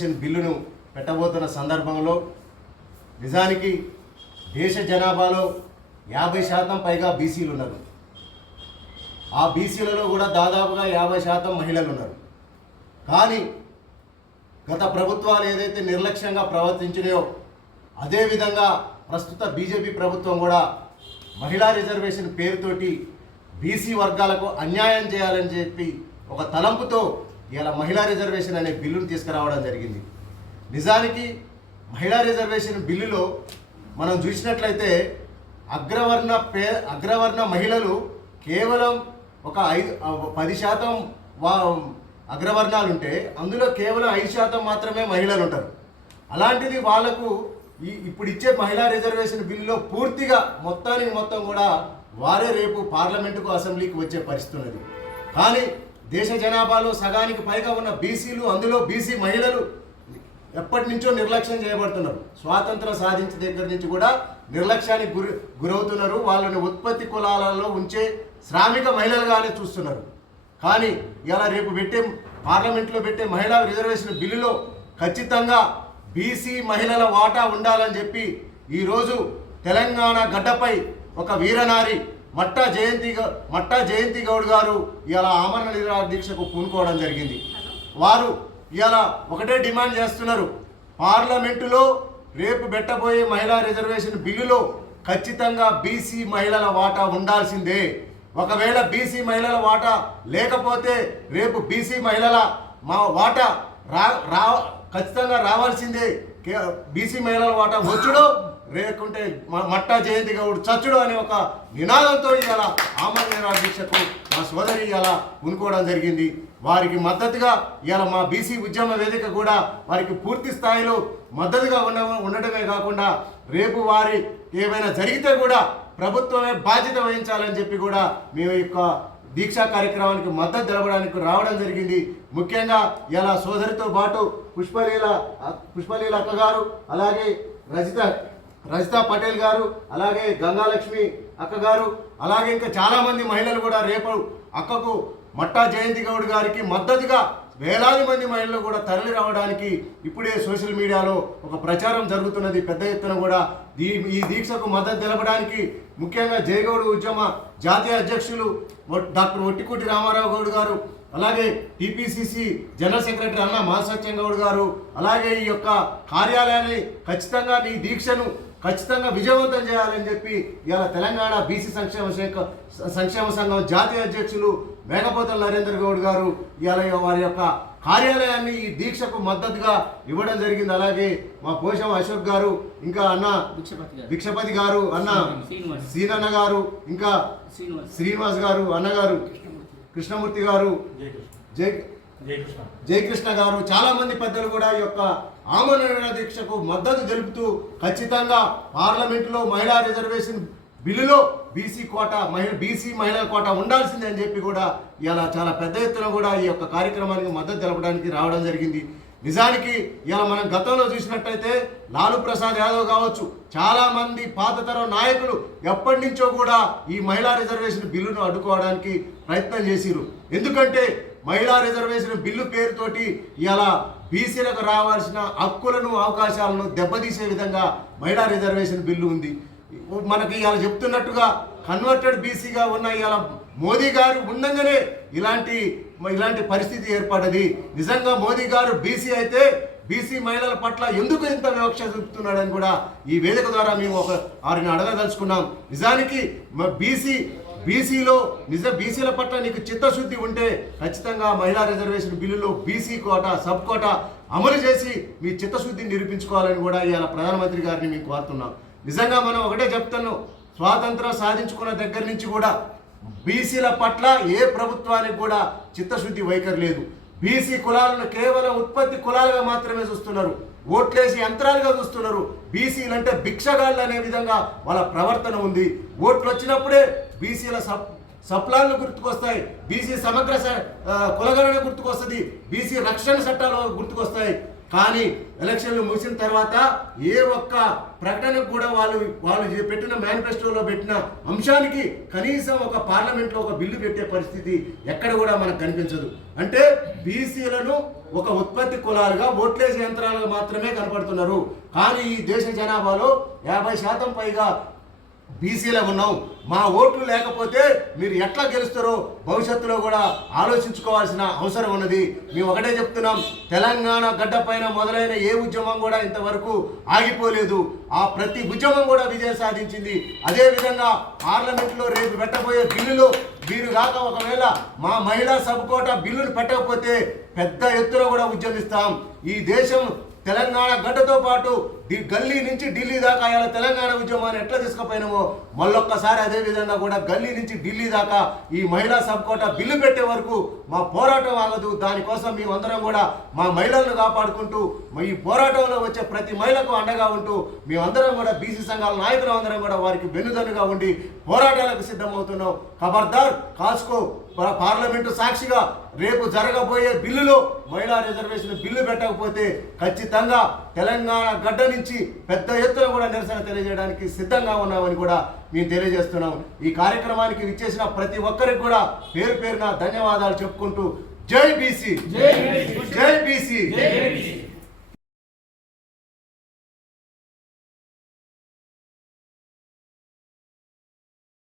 Reservation బిల్లును పెట్టబోతున్న సందర్భంలో నిజానికి దేశ జనాభాలో 50% పైగా బీసీలు ఉన్నారు. ఆ బీసీలలో కూడా దాదాపుగా 50% మహిళలు ఉన్నారు. కానీ గత ప్రభుత్వాలు ఏదైతే నిర్లక్ష్యంగా ప్రవర్తించినాయో అదేవిధంగా ప్రస్తుత బీజేపీ ప్రభుత్వం కూడా మహిళా రిజర్వేషన్ పేరుతోటి బీసీ వర్గాలకు అన్యాయం చేయాలని చెప్పి ఒక తలంపుతో ఇలా మహిళా రిజర్వేషన్ అనే బిల్లును తీసుకురావడం జరిగింది. నిజానికి మహిళా రిజర్వేషన్ బిల్లులో మనం చూసినట్లయితే అగ్రవర్ణ మహిళలు కేవలం ఒక 10% అగ్రవర్ణాలు ఉంటే అందులో కేవలం 5% మాత్రమే మహిళలు ఉంటారు. అలాంటిది వాళ్లకు ఇప్పుడు ఇచ్చే మహిళా రిజర్వేషన్ బిల్లులో పూర్తిగా మొత్తం కూడా వారే రేపు పార్లమెంటుకు అసెంబ్లీకి వచ్చే పరిస్థితి ఉన్నది. కానీ దేశ జనాభాలో సగానికి పైగా ఉన్న బీసీలు, అందులో బీసీ మహిళలు ఎప్పటి నుంచో నిర్లక్ష్యం చేయబడుతున్నారు. స్వాతంత్రం సాధించిన దగ్గర నుంచి కూడా నిర్లక్ష్యానికి గురవుతున్నారు. వాళ్ళని ఉత్పత్తి కులాలలో ఉంచే శ్రామిక మహిళలుగానే చూస్తున్నారు. కానీ ఇలా రేపు పార్లమెంట్లో పెట్టే మహిళా రిజర్వేషన్ బిల్లులో ఖచ్చితంగా బీసీ మహిళల వాటా ఉండాలని చెప్పి ఈరోజు తెలంగాణ గడ్డపై ఒక వీరనారి మట్టా జయంతి గౌడ్ గారు ఇలా ఆమరణ నిరాహార దీక్షకు పూనుకోవడం జరిగింది. వారు ఇలా ఒకటే డిమాండ్ చేస్తున్నారు, పార్లమెంటులో రేపు పెట్టబోయే మహిళా రిజర్వేషన్ బిల్లులో ఖచ్చితంగా బీసీ మహిళల వాటా ఉండాల్సిందే. ఒకవేళ బీసీ మహిళల వాటా లేకపోతే రేపు బీసీ మహిళల వాటా ఖచ్చితంగా రావాల్సిందే. బీసీ మహిళల వాటా వచ్చుడు, లేకుంటే మట్టా జయంతి గౌడ్ చచ్చుడు అనే ఒక నినాదంతో ఇవాళ ఆమరణ నిరాహార దీక్షకు మా సోదరి ఇలా పూనుకోవడం జరిగింది. వారికి మద్దతుగా ఇవాళ మా బీసీ ఉద్యమ వేదిక కూడా వారికి పూర్తి స్థాయిలో మద్దతుగా ఉండటమే కాకుండా రేపు వారి ఏమైనా జరిగితే కూడా ప్రభుత్వమే బాధ్యత వహించాలని చెప్పి కూడా మేము యొక్క దీక్షా కార్యక్రమానికి మద్దతు తెలపడానికి రావడం జరిగింది. ముఖ్యంగా ఇలా సోదరితో పాటు పుష్పలీల అక్క గారు, అలాగే రజిత పటేల్ గారు, అలాగే గంగాలక్ష్మి అక్క గారు, అలాగే ఇంకా చాలామంది మహిళలు కూడా రేపు అక్కకు మట్టా జయంతి గౌడ్ గారికి మద్దతుగా వేలాది మంది మహిళలు కూడా తరలి రావడానికి ఇప్పుడే సోషల్ మీడియాలో ఒక ప్రచారం జరుగుతున్నది. పెద్ద ఎత్తున కూడా ఈ దీక్షకు మద్దతు తెలపడానికి ముఖ్యంగా జయగౌడ్ ఉద్యమ జాతీయ అధ్యక్షులు డాక్టర్ ఒట్టికుటి రామారావు గౌడ్ గారు, అలాగే టీపీసీసీ జనరల్ సెక్రటరీ అన్న మాసత్యం గౌడ్ గారు, అలాగే ఈ యొక్క కార్యాలయాన్ని ఖచ్చితంగా ఈ దీక్షను ఖచ్చితంగా విజయవంతం చేయాలని చెప్పి ఇలా తెలంగాణ బీసీ సంక్షేమ సంఘం జాతీయ అధ్యక్షులు మేకపోతల నరేందర్ గౌడ్ గారు ఇలా వారి యొక్క కార్యాలయాన్ని ఈ దీక్షకు మద్దతుగా ఇవ్వడం జరిగింది. అలాగే మా పోషం అశోక్ గారు, ఇంకా అన్న భిక్షపతి గారు, అన్న సీనన్న గారు, ఇంకా శ్రీనివాస్ గారు, అన్నగారు కృష్ణమూర్తి గారు, జయకృష్ణ గారు, చాలా మంది పెద్దలు కూడా ఈ యొక్క ఆమరణ దీక్షకు మద్దతు తెలుపుతూ ఖచ్చితంగా పార్లమెంటులో మహిళా రిజర్వేషన్ బిల్లులో బీసీ మహిళల కోట ఉండాల్సిందే అని చెప్పి కూడా ఇలా చాలా పెద్ద ఎత్తున కూడా ఈ యొక్క కార్యక్రమానికి మద్దతు తెలపడానికి రావడం జరిగింది. నిజానికి ఇలా మనం గతంలో చూసినట్టయితే లాలూ ప్రసాద్ యాదవ్ కావచ్చు, చాలామంది పాత తరం నాయకులు ఎప్పటి నుంచో కూడా ఈ మహిళా రిజర్వేషన్ బిల్లును అడ్డుకోవడానికి ప్రయత్నం చేసిరు. ఎందుకంటే మహిళా రిజర్వేషన్ బిల్లు పేరుతోటి ఇలా బీసీలకు రావాల్సిన హక్కులను అవకాశాలను దెబ్బతీసే విధంగా మహిళా రిజర్వేషన్ బిల్లు ఉంది. మనకి ఇలా చెప్తున్నట్టుగా కన్వర్టెడ్ బీసీగా ఉన్న ఇలా మోదీ గారు ఉండగానే ఇలాంటి పరిస్థితి ఏర్పడ్డది. నిజంగా మోదీ గారు బీసీ అయితే బీసీ మహిళల పట్ల ఎందుకు ఇంత వివక్ష చూపుతున్నాడని కూడా ఈ వేదిక ద్వారా మేము వారిని అడగదలుచుకున్నాం. నిజానికి బీసీల పట్ల నీకు చిత్తశుద్ధి ఉంటే ఖచ్చితంగా మహిళా రిజర్వేషన్ బిల్లులో బీసీ కోటా సబ్ కోటా అమలు చేసి మీ చిత్తశుద్ధిని నిరూపించుకోవాలని కూడా ఇవాళ ప్రధానమంత్రి గారిని మేము కోరుతున్నాం. నిజంగా మనం ఒకటే చెప్తున్నాం, స్వాతంత్రం సాధించుకున్న దగ్గర నుంచి కూడా బీసీల పట్ల ఏ ప్రభుత్వానికి కూడా చిత్తశుద్ధి వైఖరి లేదు. బీసీ కులాలను కేవలం ఉత్పత్తి కులాలుగా మాత్రమే చూస్తున్నారు, ఓట్లేసి యంత్రాలుగా చూస్తున్నారు. బీసీలు అంటే భిక్షగాళ్ళు అనే విధంగా వాళ్ళ ప్రవర్తన ఉంది. ఓట్లు వచ్చినప్పుడే బీసీల సప్లాన్లు గుర్తుకొస్తాయి, బీసీ సమగ్ర కులగణన గుర్తుకొస్తుంది, బీసీ రక్షణ చట్టాలు గుర్తుకొస్తాయి. కానీ ఎలక్షన్లు ముగిసిన తర్వాత ఏ ఒక్క ప్రకటనకు కూడా వాళ్ళు పెట్టిన మేనిఫెస్టోలో పెట్టిన అంశానికి కనీసం ఒక పార్లమెంట్లో ఒక బిల్లు పెట్టే పరిస్థితి ఎక్కడ కూడా మనకు కనిపించదు. అంటే బీసీలను ఒక ఉత్పత్తి కులాలుగా ఓట్లేసే యంత్రాలుగా మాత్రమే కనపడుతున్నారు. కానీ ఈ దేశ జనాభాలో 50% పైగా బీసీలో ఉన్నాం. మా ఓట్లు లేకపోతే మీరు ఎట్లా గెలుస్తారో భవిష్యత్తులో కూడా ఆలోచించుకోవాల్సిన అవసరం ఉన్నది. మేము ఒకటే చెప్తున్నాం, తెలంగాణ గడ్డ పైన మొదలైన ఏ ఉద్యమం కూడా ఇంతవరకు ఆగిపోలేదు. ఆ ప్రతి ఉద్యమం కూడా విజయం సాధించింది. అదేవిధంగా పార్లమెంట్లో రేపు పెట్టబోయే బిల్లులు మీరు కాక ఒకవేళ మా మహిళా సబ్ కోటా బిల్లును పెట్టకపోతే పెద్ద ఎత్తున కూడా ఉద్యమిస్తాం. ఈ దేశం తెలంగాణ గడ్డతో పాటు గల్లీ నుంచి ఢిల్లీ దాకా ఇలా తెలంగాణ ఉద్యమాన్ని ఎట్లా తీసుకుపోయినామో మళ్ళొక్కసారి అదే విధంగా కూడా గల్లీ నుంచి ఢిల్లీ దాకా ఈ మహిళా సబ్ కోటా బిల్లు పెట్టే వరకు మా పోరాటం ఆగదు. దానికోసం మేమందరం కూడా మా మహిళలను కాపాడుకుంటూ ఈ పోరాటంలో వచ్చే ప్రతి మహిళకు అండగా ఉంటూ మేమందరం కూడా బీసీ సంఘాల నాయకులు అందరం కూడా వారికి వెన్నుదన్నుగా ఉండి పోరాటాలకు సిద్ధమవుతున్నాం. ఖబర్దార్ కాసుకో. పార్లమెంటు సాక్షిగా రేపు జరగబోయే బిల్లులో మహిళా రిజర్వేషన్ బిల్లు పెట్టకపోతే ఖచ్చితంగా తెలంగాణ గడ్డ నుంచి పెద్ద ఎత్తున కూడా నిరసన తెలియజేయడానికి సిద్ధంగా ఉన్నామని కూడా మేము తెలియజేస్తున్నాం. ఈ కార్యక్రమానికి విచ్చేసిన ప్రతి ఒక్కరికి కూడా పేరు పేరున ధన్యవాదాలు చెప్పుకుంటూ జై బీసీ, జై బీసీ.